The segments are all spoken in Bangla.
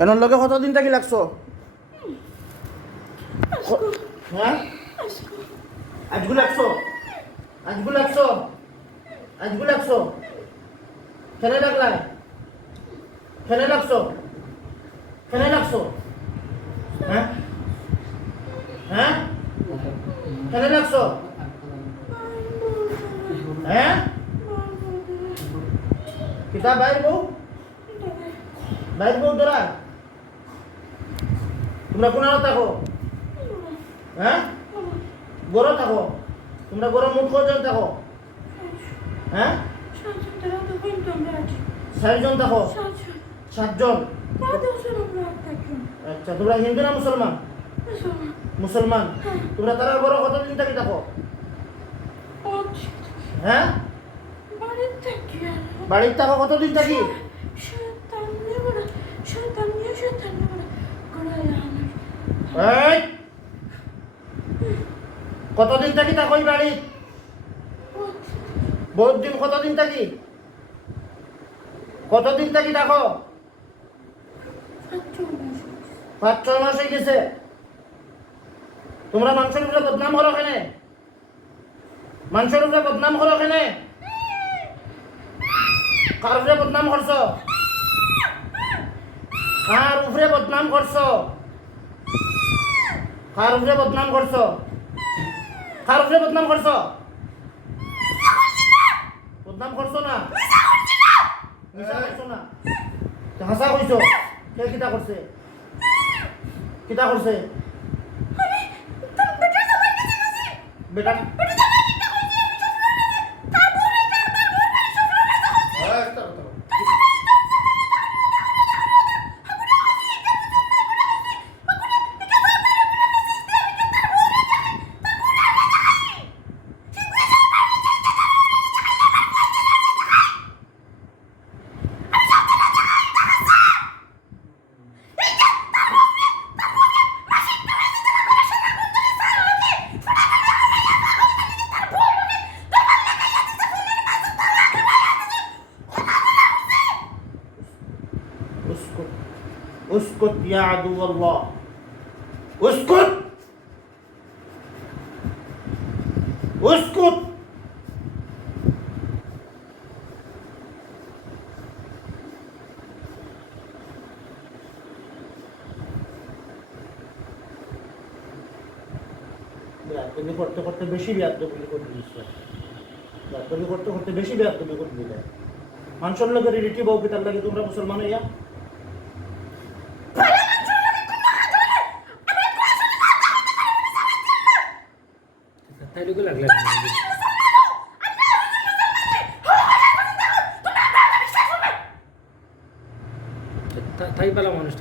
এনর লগে কতদিন থাকি লাগছো হ্যাঁ আজগু লাগছো আজগু লাগছো আজগু লাগছো খেলে লাগলাই খেলে লাগছো খেলে লাগছো হ্যাঁ হ্যাঁ খেলে লাগছো হ্যাঁ কিতাব বাইর বউ বাইর বউ তোরা তোমরা কোন থাকো হ্যাঁ গরম থাকো তোমরা গরম মুখ কজন থাকো হ্যাঁ চারজন থাকো সাতজন আচ্ছা তোমরা হিন্দু না মুসলমান মুসলমান তোমরা তারা বড় কতদিন থাকি থাকো হ্যাঁ, হ্যাঁ? বাড়ির থাকো কতদিন থাকি এই কতদিন থাকি তা কই বাড়ি বহুত দিন কতদিন থাকি কতদিন থাকি দেখো পাঁচ ছয় মাস হয়ে গেছে তোমরা মানুষের উপরে বদনাম করো কেনে মানুষের উপরে বদনাম করো কেনে কার উপরে বদনাম করছো কার উপরে বদনাম করছো কার উপরে বদনাম করছো কার উপরে বদনাম করছো বদনাম করছো না মিশা করছো না হাসা কইছো কে কিটা করছে কিটা করছে বেটা اسکت یا عدو اللہ اسکت اسکت করতে করতে বেশি ব্যাকলি করে দিচ্ছে ব্যাকলি করতে করতে বেশি ব্যাকলি করে দিলে মানুষের লোকের রিলেটিভ হবে তার লাগে তোমরা মুসলমান হইয়া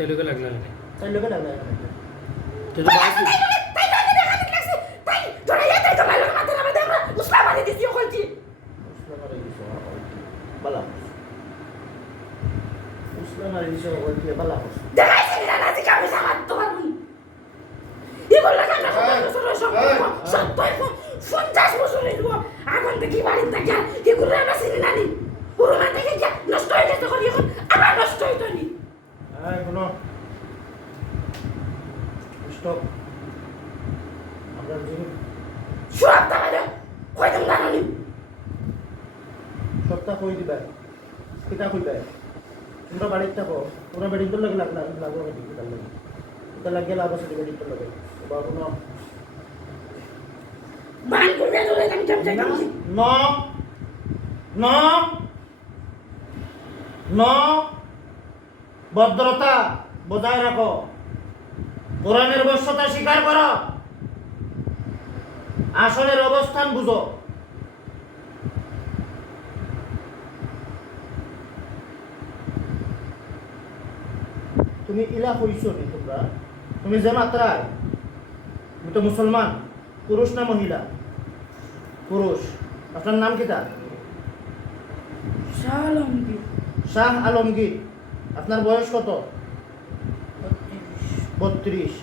తెలుగు లగ్నాలు తెలుగు లగ్నాలు తెలుగు লাগিয়ে আবার সেটা বেরিয়ে করতে বা কোনো না ভদ্রতা বজায় রাখো কোরআনের বশ্যতা স্বীকার করো আসনের অবস্থান বুঝো তুমি ইলা হইছো নি তোমরা তুমি যে মাত্রায় তুমি তো মুসলমান পুরুষ না মহিলা পুরুষ আপনার নাম কি তার শাহ আলমগীর শাহ আলমগীর আপনার বয়স কত বত্রিশ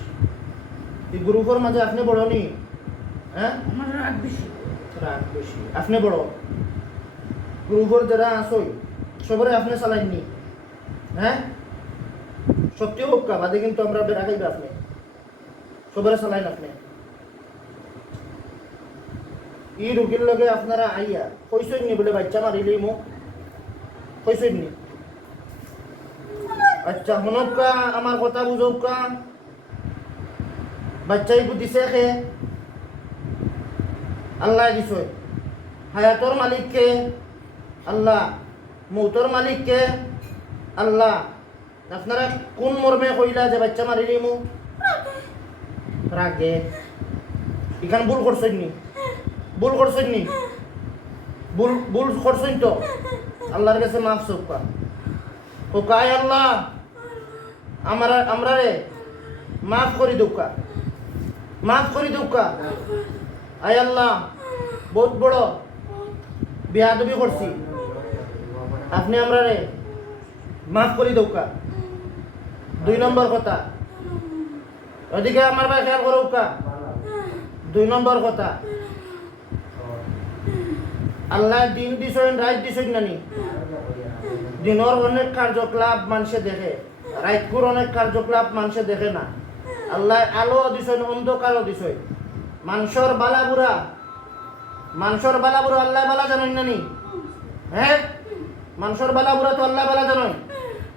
এই গ্রুপের মাঝে আপনি বড় নি হ্যাঁ রাগ বেশি রাগ বেশি আপনি বড় গ্রুপের যারা আসই সবরে আপনি চালাইনি হ্যাঁ শক্তিও হোক বাদে কিন্তু আমরা রাখাইবে আপনি সবরে চালাইন আপনি ই রুগীর লগে আপনারা আইয়া কইসই নি বলে বাচ্চা মারিলি মোক কইসই নি আচ্ছা শুনকা আমার কথা বুঝৌকা বাচ্চাই দিছে কে আল্লাহ দিছে হায়াতর কে আল্লাহ মৌতর মালিককে আল্লাহ আপনারা কোন মর্মে কইলা যে বাচ্চা মারি নিমু রাগে এখান ভুল করছেন নি ভুল করছেন নি ভুল ভুল করছেন তো আল্লাহর কাছে মাফ কর ও কায় আল্লাহ আমার আমরা রে মাফ করি দুকা মাফ করি দুকা আয় আল্লাহ বহুত বড় বিয়াদবি করছি আপনি আমরা রে মাফ করি দৌকা দুই নম্বর কথা ওদিকে আমার ভাই খেয়াল করো উকা দুই নম্বর কথা আল্লাহ দিন দিছেন রাইট দিছেন নানি দিনের অনেক কার্যকলাপ মানুষে দেখে রাইতপুর অনেক কার্যকলাপ মানুষে দেখে না আল্লাহ আলো দিছেন অন্ধকারও দিছে মানুষের বালা বুড়া মানুষের বালা বুড়া আল্লাহ বালা জানেন নানি হ্যাঁ মানুষের বালা বুড়া তো আল্লাহ বালা জানেন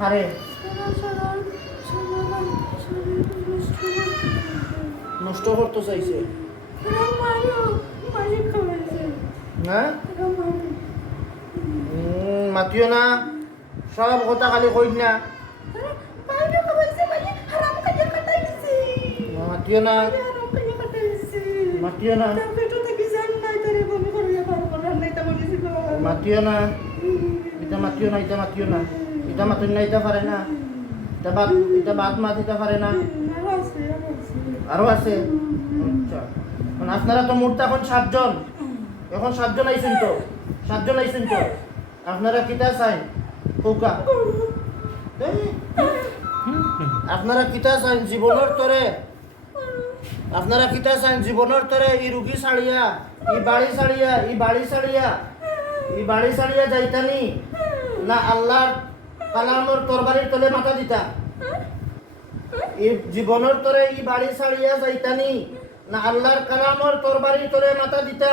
হারে নষ্ট করতে চাইছে হ্যাঁ মাতিও না সব কথা খালি কই না মাতিও না মাতিও না মাতিও না এটা মাতিও না এটা মাতিও না এটা মাতুন না পারে না এটা বাদ এটা বাদ মাছ এটা পারে না আরো আছে আচ্ছা আপনারা তো মোট এখন সাতজন এখন সাতজন আইছেন তো সাতজন আইছেন তো আপনারা কিতা চাই হোকা আপনারা কিতা চান জীবনের তরে আপনারা কিতা চান জীবনের তরে ই রুগী সাড়িয়া ই বাড়ি সাড়িয়া ই বাড়ি সাড়িয়া ই বাড়ি সাড়িয়া যাইতানি না আল্লাহ পালা আমার তরবারির তলে মাথা দিতা হ্যাঁ? জীবনের তরে ই বাড়ি সারিয়া যাইতানি না আল্লাহর কালামর তরবারির তলে মাথা দিতা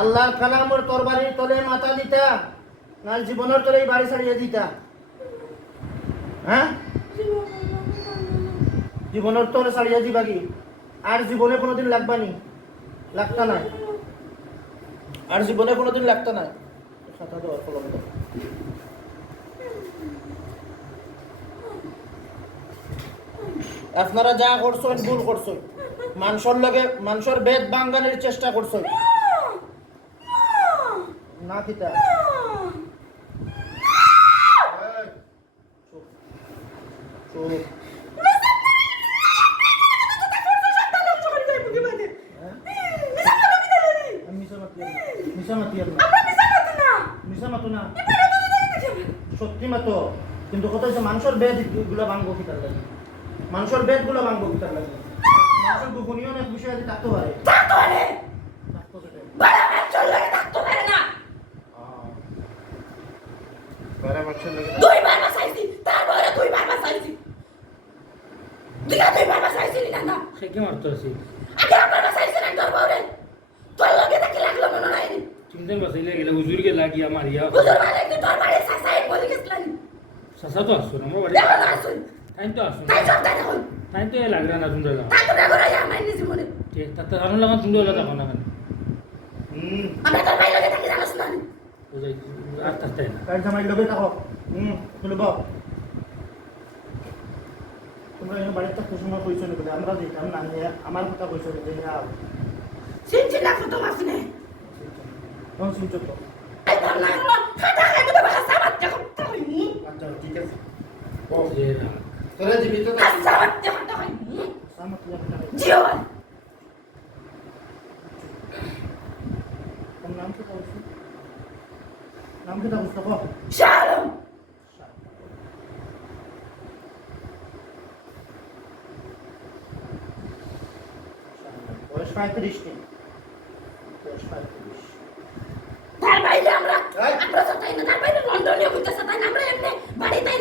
আল্লাহর কালামর তরবারির তলে মাথা দিতা না জীবনের তরে ই বাড়ি সারিয়া দিতা হ্যাঁ জীবনের তরে সারিয়া দিবা কি আর জীবনে কোনোদিন লাগবানি লাগতা নাই আর জীবনে কোনোদিন লাগতা নাই আপনারা যা করছেন ভুল করছেন মানুষের লগে মানুষের বেদ বাঙ্গানের চেষ্টা করছেন না কিতা কিন্তু কত হচ্ছে মানুষের বেদগুলো ভাঙবো কি তার লাগে মানুষের বেদগুলো ভাঙবো কি তার লাগে মানুষের গোপনীয় অনেক বিষয় আছে থাকতে পারে থাকতে পারে কি আমার ইয়া হুজুর কি তোর বাড়ি সাসাই বলি সসা তো আসছো না মোবাইল টাইম তো আসছো টাইম তো লাগবে না মানে। তুমি যাও ঠিক তাতে আমার লাগা তুমি ওলা যাবো না হুম আমরা তোর ভাই লাগে থাকি জানোস না বুঝাই আস্তে আস্তে কাল জামাই লবে থাকো হুম বলে বাবা তোমরা এই বাড়িতে কুসুমা কইছো না বলে আমরা দেখলাম না আমার কথা কইছো না দেখে আও চিনছি না তো তোমার সিনে কোন শুনছো তো আছে তোরা জীবিত নাম কি নাম মুস্তফা আমরা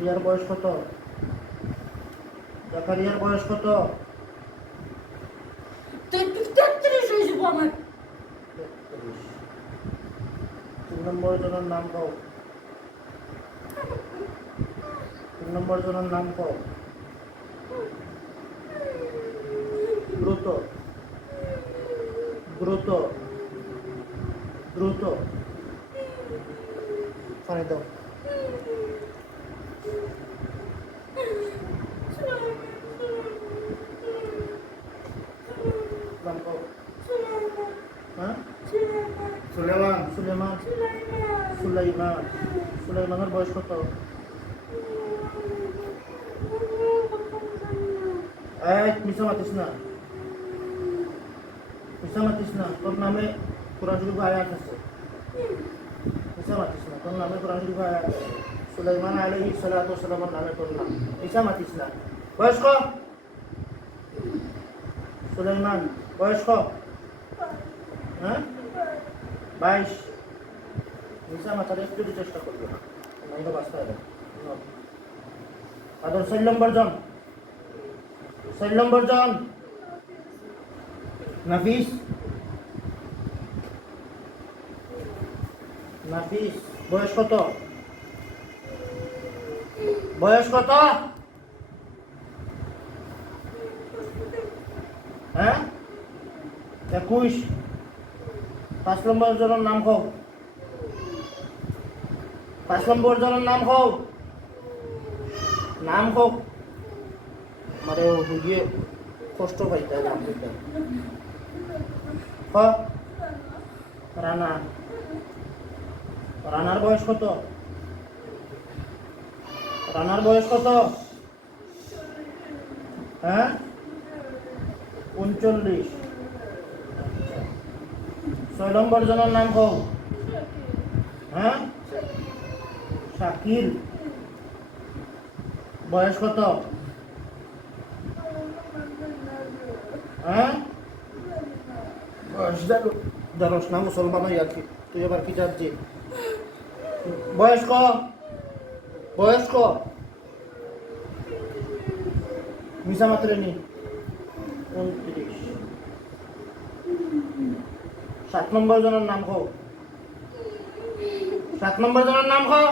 জাকারিয়ার বয়স কত জাকারিয়ার বয়স কত তেত্রিশ হয়েছে আমার তিন নম্বর জনের নাম কও তিন নম্বর জনের নাম কও দ্রুত দ্রুত দ্রুত পানি দাও বাবুর বয়স কত মিশা মাতিস না মিশা মাতিস না তোর নামে কোরআন শরীফ আয়াত আছে মাতিস না তোর নামে কোরআন শরীফ আয়াত আছে সুলাইমান আলাইহি সালাতু সালামের নামে তোর নাম মিশা মাতিস না বয়স কত সুলাইমান বয়স হ্যাঁ বাইশ মিশা মাথার একটু চেষ্টা করবে না Ano ba basta? Ano? Adon cell number John. Cell number John. Nafis. নাফিস বয়স কত বয়স কত হ্যাঁ একুশ পাঁচ নম্বর জনের নাম হোক পাঁচ নম্বর জনের নাম হোক নাম হোক মানে হুগিয়ে কষ্ট পাইতে নাম দিতে রানা রানার বয়স কত রানার বয়স কত হ্যাঁ উনচল্লিশ ছয় নম্বর জনের নাম কৌ হ্যাঁ শাকিল বয়স কত হ্যাঁ বয়স জানো জানোস না মুসলমান হই আর কি তুই এবার কি চাচ্ছি বয়স্ক বয়স্ক মিশা মাত্র নি সাত নম্বর জনের নাম কো সাত নম্বর জনের নাম কো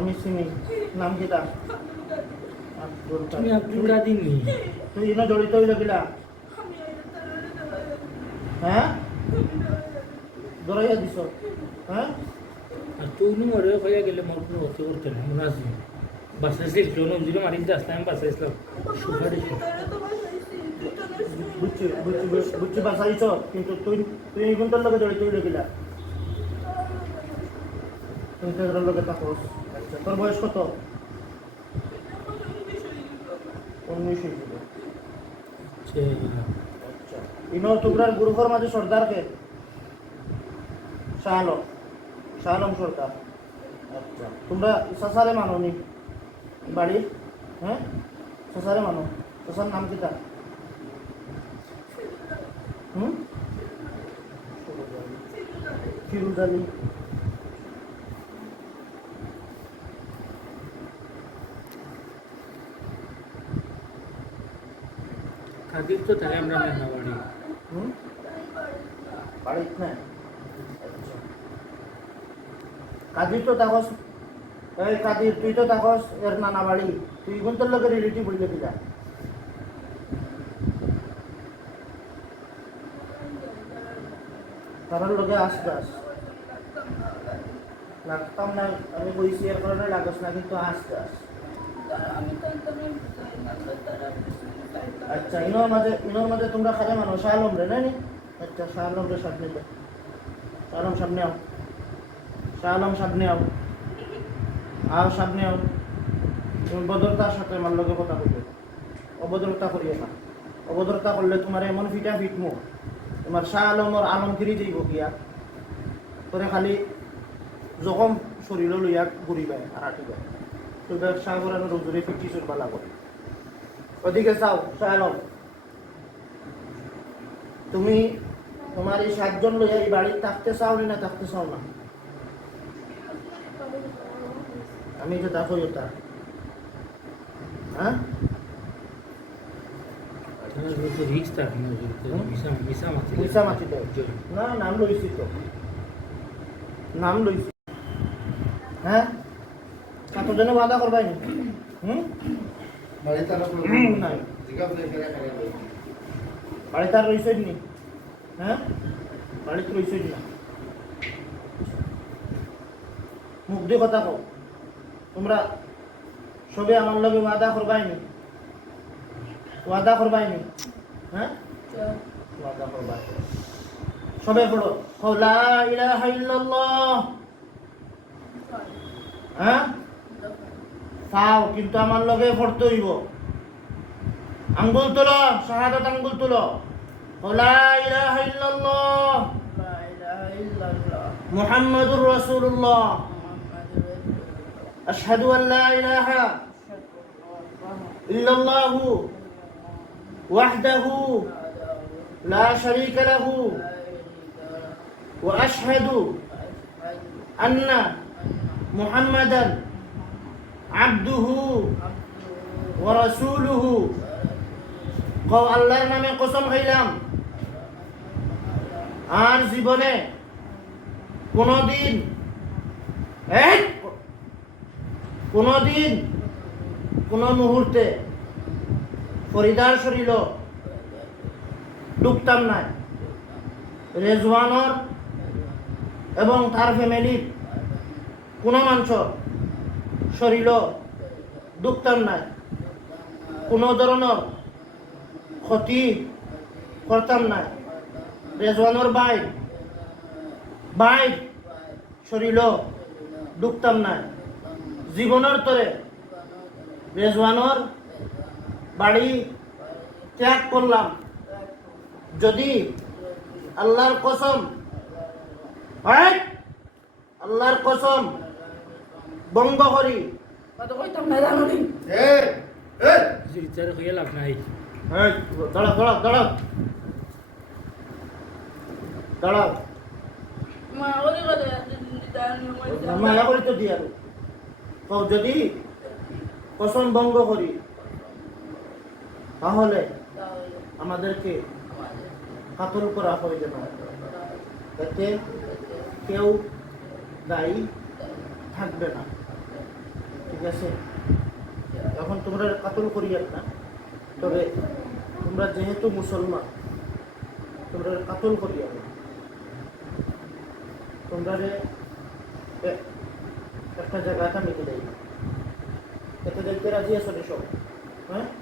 আমি চিনি নাম কিটা তুমি আব্দুল কাদির নি তুই ইনো জড়িত হইল কিলা হ্যাঁ ধরাইয়া দিছ হ্যাঁ আর তুই নি মরে কইয়া গেলে মোর কোনো অতি না আমরা আছি বাসে ছিল কেউ না বুঝলো মারি দিতে আসলাম বাসে আসলাম সুপারি কিন্তু তুই তুই এই গুণটার জড়িত হইল কিলা তুই তোর লগে আচ্ছা তোর বয়স কত উনিশ আচ্ছা ইনো টুকরার গ্রুপের মাঝে সর্দারকে শাহ আলম শাহ সর্দার আচ্ছা তোমরা সসারে মানো নি বাড়ি হ্যাঁ সসারে মানো সসার নাম কি হুম ফিরুজ আলী দিচ্ছ তাহলে আমরা মেহনা বাড়ি বাড়িত না কাদির তো থাকস এই কাদির তুই তো থাকস এর নানা বাড়ি তুই কোন তোর লোকের রিলেটিভ বললে কিনা কারণ লোকে আসতাস লাগতাম না আমি কইছি এর কারণে লাগস না কিন্তু আসতাস আচ্ছা ইনোর মাঝে ইনোর মাঝে তোমরা খাদে মানো শাহালম রে নাই আচ্ছা শাহালম রে সামনে তো শাহালম সামনে আও শাহালম সামনে আও আও সামনে আও তুমি বদরতার সাথে আমার লগে কথা বলবে অবদরতা করিও না অবদরতা করলে তোমার এমন ফিটা ফিটমো তোমার শাহ আলমর আলমগিরি যাইব গিয়া তোরে খালি জখম শরীর লইয়া ঘুরিবায় আর আটিবায় তুই ব্যবসা করে আমি রোজরে পিটি চুর পালা করি ওদিকে চাও সায়ালম তুমি তোমার এই সাতজন লইয়া এই বাড়ি থাকতে চাও না থাকতে চাও না আমি তো তা করি হ্যাঁ না নাম লইছি তো নাম লইছি হ্যাঁ কতজনে বাধা করবাই হুম বাড়িতে বাড়িতে আর রয়েছে নি হ্যাঁ বাড়িতে রয়েছে না মুখ দিয়ে কথা কো তোমরা সবে আমার লগে ওয়াদা করবাই নি ওয়াদা করবাই নি হ্যাঁ ওয়াদা করবাই সবে পড়ো হ্যাঁ খাও কিন্তু আমার লগে পড়তে হইব আঙ্গুল তুলো শাহাদত আঙ্গুল তুলো লা ইলাহা ইল্লাল্লাহ মুহাম্মাদুর রাসূলুল্লাহ আশহাদু আন লা ইলাহা ইল্লাল্লাহ লা لا লাহু له واشهد আন্না محمدا আব্দুহু ওরসুলুহু কও আল্লাহর নামে কসম খাইলাম আর জীবনে কোনোদিন কোনোদিন কোনো মুহূর্তে ফরিদার শরীর ডুবতাম নাই রেজওয়ানর এবং তার ফ্যামিলির কোনো মাংস শরীর দুঃখতার নাই কোনো ধরনের ক্ষতি করতাম নাই রেজওয়ানোর বাই বাই শরীর দুঃখতাম নাই জীবনের তরে রেজওয়ানোর বাড়ি ত্যাগ করলাম যদি আল্লাহর কসম হ্যাঁ? আল্লাহর কসম বঙ্গ করি তো যদি কসম ভঙ্গ করি তাহলে আমাদেরকে কাতল করা হয়ে যাবে যাতে কেউ দায়ী থাকবে না ঠিক আছে এখন তোমরা কাতল করিয়ার না তবে তোমরা যেহেতু মুসলমান তোমরা কাতল করি না তোমরা একটা জায়গা একটা মেটে দেয় এটা দেখতে রাজি আছো সব হ্যাঁ